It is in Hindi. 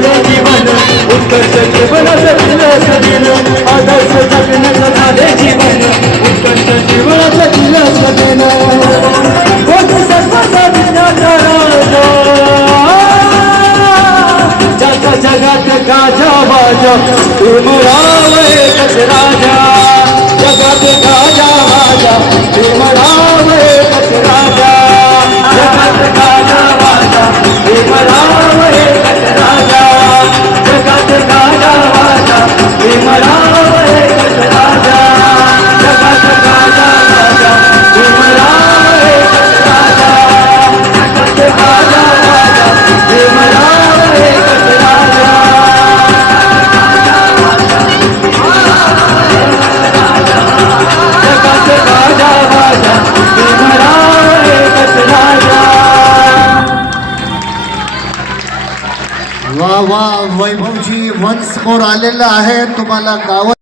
झाले जीवन उत्कर्ष जीवन सचिल सदिल आदर्श जगण्याचं झाले जीवन उत्कर्ष जीवन सचिल सदिल कोण सर्वांचा विज्ञाचा राजा। ज्याचा जगात काजा बाजा तुमराव एकच राजा। वा वा वैभवजी वन्स मोर आलेला आहे. तुम्हाला गावात